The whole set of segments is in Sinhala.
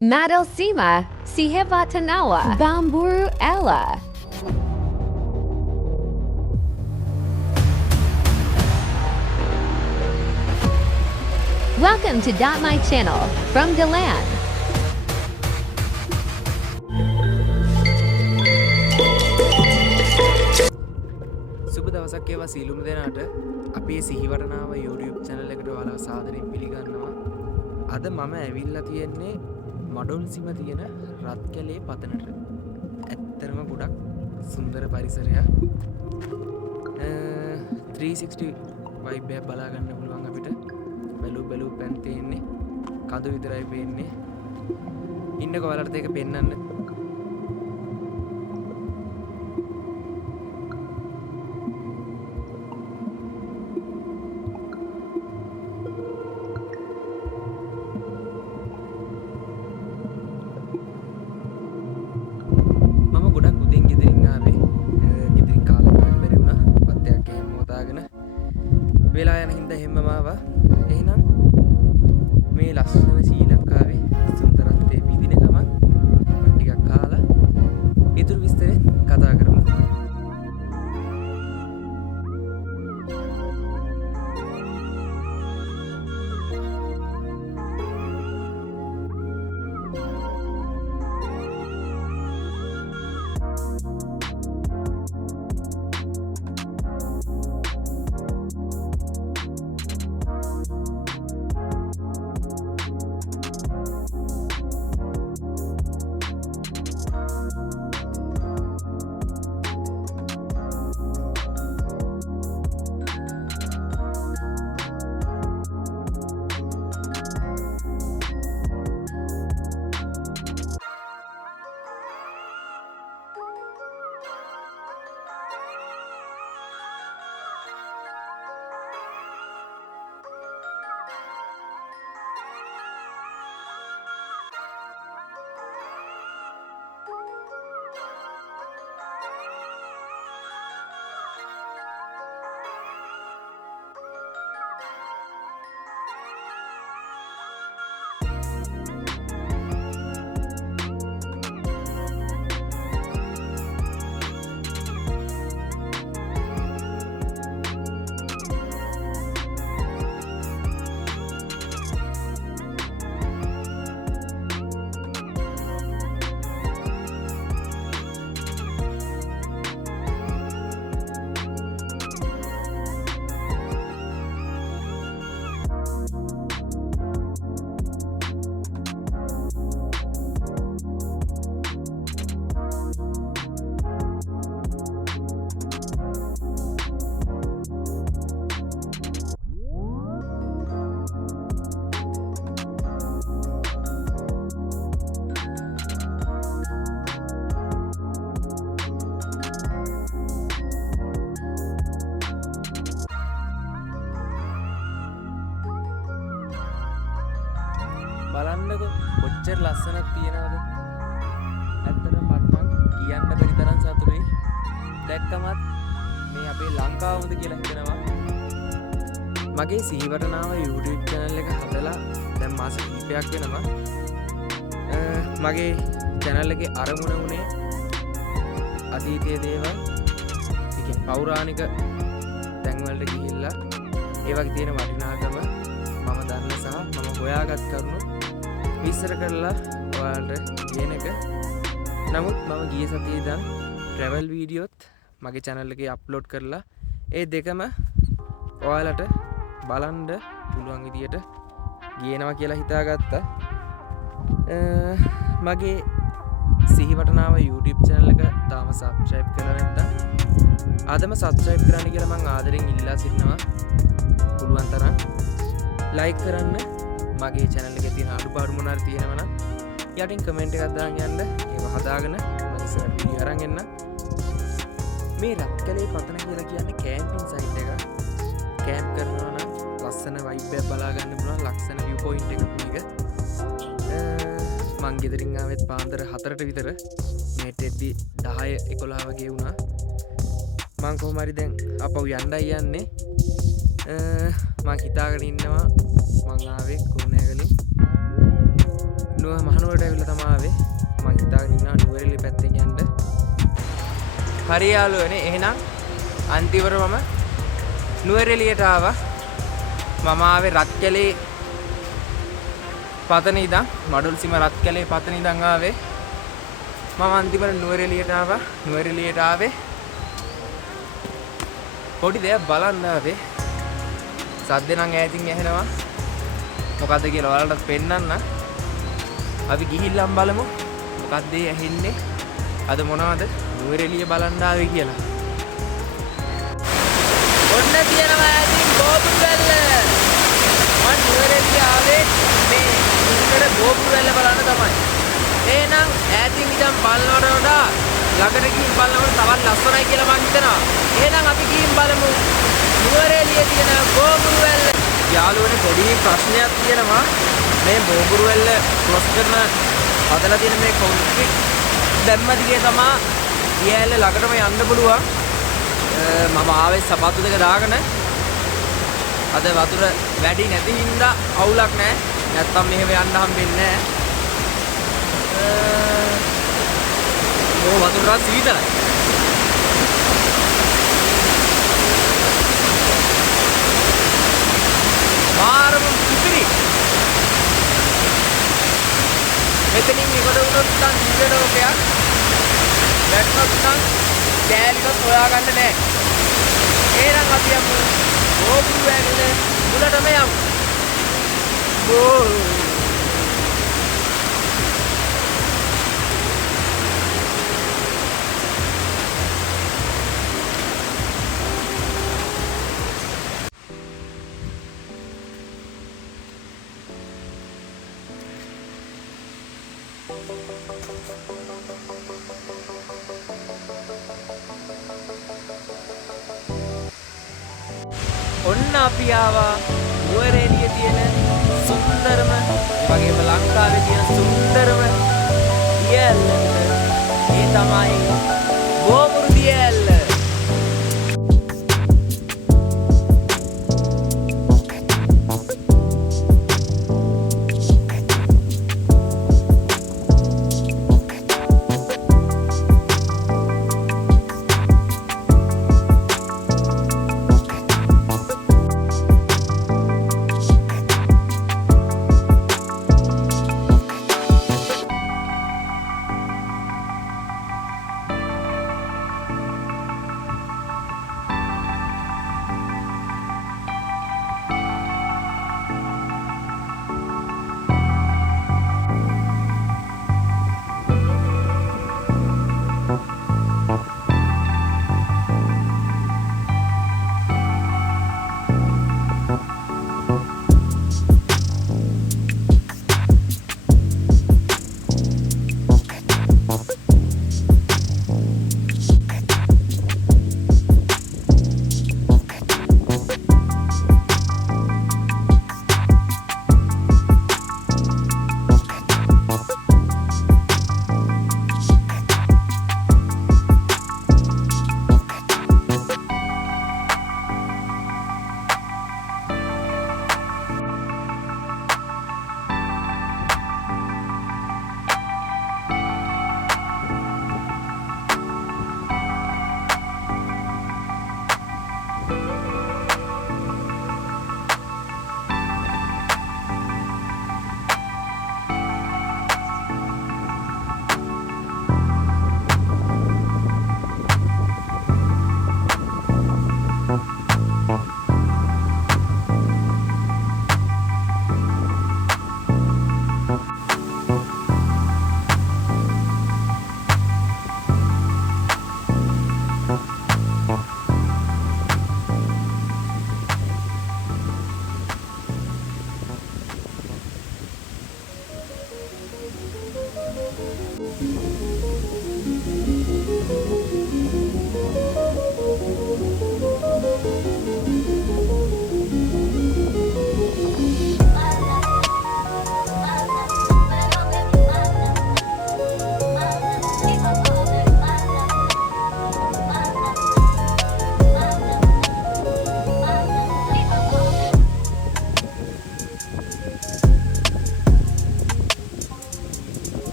Madalsima Sihevatanawa Bamburu Ella. Welcome to My Channel from Deland. සුබ දවසක් ඒවා සීලුම දෙනාට අපේ සිහිවටනාව YouTube channel එකට ඔයාලව සාදරයෙන් පිළිගන්නවා. අද මම ඇවිල්ලා තියෙන්නේ මඩොල්සිම තියෙන රත්කැලේ පතනට. ඇත්තටම ගොඩක් සුන්දර පරිසරයක්. 360 vibe එක බලා ගන්න පුළුවන් අපිට. බැලු පැන් තියෙන්නේ කඳු විතරයි පේන්නේ. ඉන්නකෝ ඔයාලට ඒක පෙන්වන්න. වෙලා යන හින්දා හැමම ආවා. එහෙනම් මේ ලස්සන ශ්‍රී ලංකාවේ සුන්දරත්වයේ විඳින ගමන් මම ටිකක් කාලා ඊටු විස්තරේ කතා කරමු. බලන්නකො කොච්චර ලස්සනක් තියෙනවද. ඇත්තටම මට කියන්න බැරි තරම් සතුටුයි. දැක්කමත් මේ අපේ ලංකාවමද කියලා හිතෙනවා. මගේ සිහිවටනාව YouTube channel එක හදලා දැන් මාස කිහිපයක් වෙනවා. මගේ channel එකේ අරමුණ උනේ අතීතයේ දේවල්, ඒ කියන්නේ පෞරාණික තැන් වලට ගිහිල්ලා ඒ වගේ තියෙන වටිනාකම මම දන්න සහ මම හොයාගත් කරුණු විස්තර කරලා ඔයාලට කියන එක. නමුත් මම ගිය සතියේ ඉඳන් travel වීඩියෝත් මගේ channel එකේ අප්ලෝඩ් කරලා ඒ දෙකම ඔයාලට බලන්න පුළුවන් විදියට ගේනවා කියලා හිතාගත්තා. මගේ සිහිවටනාව YouTube channel එක තාම subscribe කරලා නැත්නම් ආදම subscribe කරන්න කියලා මම ආදරෙන් ඉල්ලා සිටිනවා. පුළුවන් තරම් like කරන්න. මගේ channel එකේ තියෙන අඩුපාඩු මොනාරි තියෙනවා නම් යටින් comment එකක් දාන්න යන්න. ඒක හදාගෙන මම ඉස්සරහට වීඩියෝ අරන් එන්න. මේ රත්කැලේ පතන කියලා කියන්නේ කැම්පින් සයිට් එක. කැම්ප් කරනවා නම් ලස්සන vibe එකක් බලා ගන්න පුළුවන් ලස්සන view point එකක් මේක. මං ගෙදරින් ආවෙත් පාන්දර 4ට විතර. මේට එද්දි 10 11 වගේ වුණා. මං කොහොම හරි දැන් අපව යන්නයි යන්නේ. මං හිතාගෙන ඉන්නවා මං ආවේ කුරුණෑගලින් මහනුවරට ඇවිල්ලා තමයි ආවේ. මං හිතාගෙන ඉන්නවා නුවරඑළිය පැත්තේ යන්න. හරි යාළුවනේ එහෙනම් අන්තිමට මම නුවරඑළියට ආවා. මම ආවේ රත්කැලේ පතන ඉඳන් මඩුල්සිම රත්කැලේ පතන ඉඳන් ආවේ. මම අන්තිමට නුවරඑළියට ආවා. නුවරඑළියට ආවේ පොඩි දෙයක් බලන්න ආවේ. සද්ද නම් ඈතින් ඇහෙනවා. මොකද්ද කියලා ඔයාලටත් පෙන්නන්න. අපි ගිහිල්ලාම බලමු. මොකද්ද ඇහෙන්නේ? අද මොනවද නුවරඑළිය බලන්න ආවේ කියලා. ඔන්න තියෙනවා ඈතින් ගෝපුර වැල්ල. මම නුවරඑළිය ආවේ මේ ඉස්සර ගෝපුර වැල්ල බලන්න තමයි. එහෙනම් ඈතින් ඉඳන් බලනවට වඩා ළඟට ගිහින් බලනකොට තවත් ලස්සනයි කියලා මම හිතනවා. එහෙනම් අපි ගිහින් බලමු නුවරඑළිය තියෙන ගෝපුර වැල්ල. යාළුවනේ පොඩි ප්‍රශ්නයක් තියෙනවා. මේ ගෝපුර වැල්ල ක්‍රොස් කරන හදලා තියෙන මේ කොන්ක්‍රීට් දැම්ම දිගේ තමයි ඊයැල ළඟටම යන්න පුළුවන්. මම ආවේ සපත්තු දෙක දාගෙන. අද වතුර වැඩි නැති හින්දා අවුලක් නැහැ. නැත්තම් මෙහෙම යන්න හම්බෙන්නේ නැහැ. වතුර රස සීතලයි. මාරම පිපිරි. මෙතනින් ඉවර වුණොත් නම් ජීවනෝකයක්. වැටුණොත් නම් කෑලිවත් හොයාගන්න නැහැ. එහෙනම් අපි යමු ගෝපුර වැල්ල මුලටම යමු. ඔන්න අපි ආවා නුවරඑළිය තියෙන සුන්දරම වගේම ලංකාවේ තියෙන සුන්දරම දියැලකට. ඒ තමයි ගෝපුරු දියැල්ල.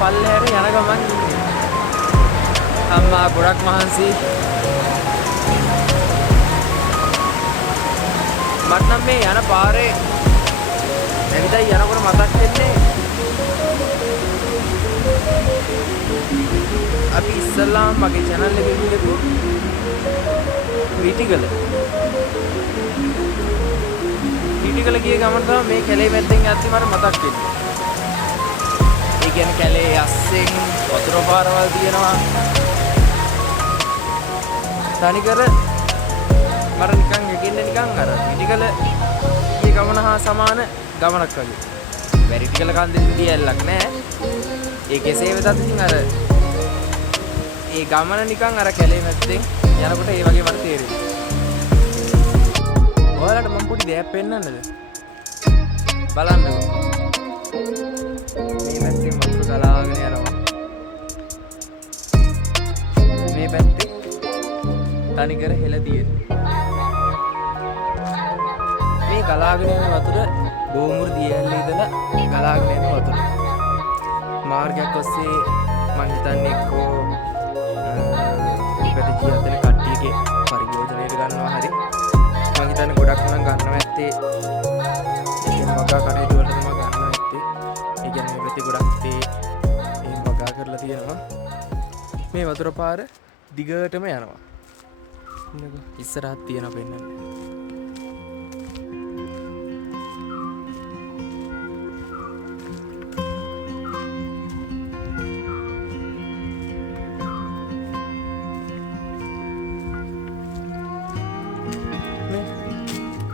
පල්ලෙහාට යන ගමන් ඉන්නේ. අම්මා ගොඩක් මහන්සි. මට නම් මේ යන පාරේ ඇවිදයි යනකොට මතක් වෙන්නේ අපි ඉස්සල්ලාම මගේ channel එකේ ගිහපු ක්‍රිටිකල් ගිය ගමන් තමයි මේ කැලේ මැද්දෙන් යද්දි මට මතක් වෙන්නේ. ඒ කියන්නේ කැලේ යස්සෙන් වතුර පාරවල් තියෙනවා. තනිකර මර නිකන් ගෙකින්න නිකන් අර ක්‍රිටිකල් ගිය ගමන හා සමාන ගමනක් වගේ. වැරිටිකල් කන්දේ දියල්ලක් නෑ. ඒ කෙසේ වෙතත් ඉතින් අර ඒ ගමන නිකන් අර කැලේ මැද්දෙන් යනකොට ඒ වගේ මට තේරෙනවා. ඔයාලට මම පොඩි දෙයක් පෙන්නන්නද? බලන්නකෝ. මේ පැත්තෙන් වතුර ගලාගෙන යනවා. මේ පැත්තේ තනිකර හෙල තියෙනවා. මේ ගලාගෙන යන වතුර බෝමුරු දියැලේ ඉඳලා ගලාගෙන යන වතුර. මාර්ගයක් ඔස්සේ මං හිතන්නේ එක්කෝ ඉපද ජීවිතේ කට්ටියගේ පරිභෝජනයට ගන්නවා හරි. මං හිතන්නේ ගොඩක් නම් ගන්නවා ඇත්තේ එහෙම වගා කටයුතු වලට තමයි ගන්නවා ඇත්තේ. ඒ කියන්නේ මේ පැත්තේ ගොඩක් තේ එහෙම වගා කරලා තියෙනවා. මේ වතුර පාර දිගටම යනවා. ඉස්සරහත් තියෙනවා පෙන්නන්න.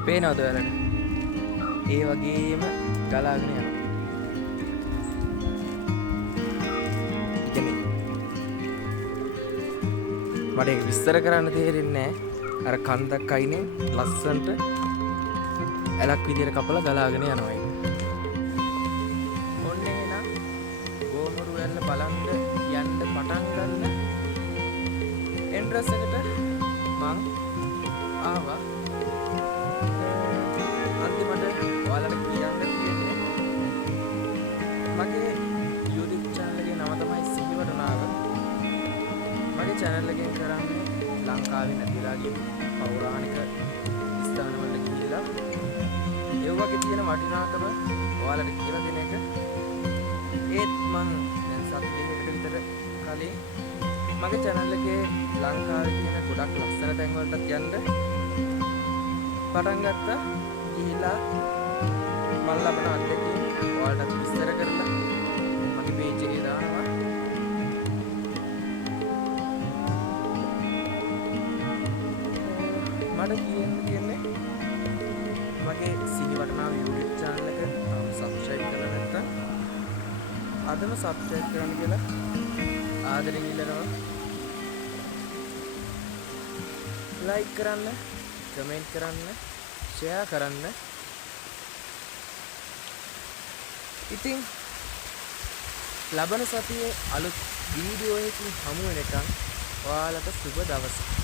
පේනවද ඔයාලට? ඒ වගේම ගලාගෙන යනවා. මට ඒක විස්තර කරන්න තේරෙන්නේ නැහැ. අර කන්දක් අයිනේ ලස්සන්ට ඇලක් විදියට කපලා ගලාගෙන යනවා ඒක. ඔන්න එහෙනම් ගෝමුරු වැල්ල බලන්න යන්න පටන් ගන්න එන්ට්‍රස් එකට මං ආවා. ඔයාලට කියන්න තියෙන්නේ මගේ YouTube channel එකේ නම තමයි සිහිවටනාව. මගේ channel එකෙන් කරන්නේ ලංකාවේ නැතිලා ගිය පෞරාණික ස්ථාන වලට ගිහිල්ලා ඒ වගේ තියෙන වටිනාකම ඔයාලට කියලා දෙන එක. ඒත් මං දැන් සති දෙකකට විතර කලින් මගේ channel එකේ ලංකාවේ තියෙන ගොඩක් ලස්සන තැන් වලට යන්න පටන් ගත්තා. ගිහිල්ලා මම ලබන අත්දැකීම් ඔයාලට විස්තර කරලා මගේ page එකේ දානවා. මට කියන්නේ මගේ සිහිවටනාව YouTube channel එක subscribe කරලා නැත්නම් අදම subscribe කරන්න කියලා ආදරෙන් ඉල්ලනවා. like කරන්න, comment කරන්න, share කරන්න. ඉතින් ලබන සතියේ අලුත් වීඩියෝ එකකින් හමු වෙනකන් ඔයාලට සුබ දවසක්.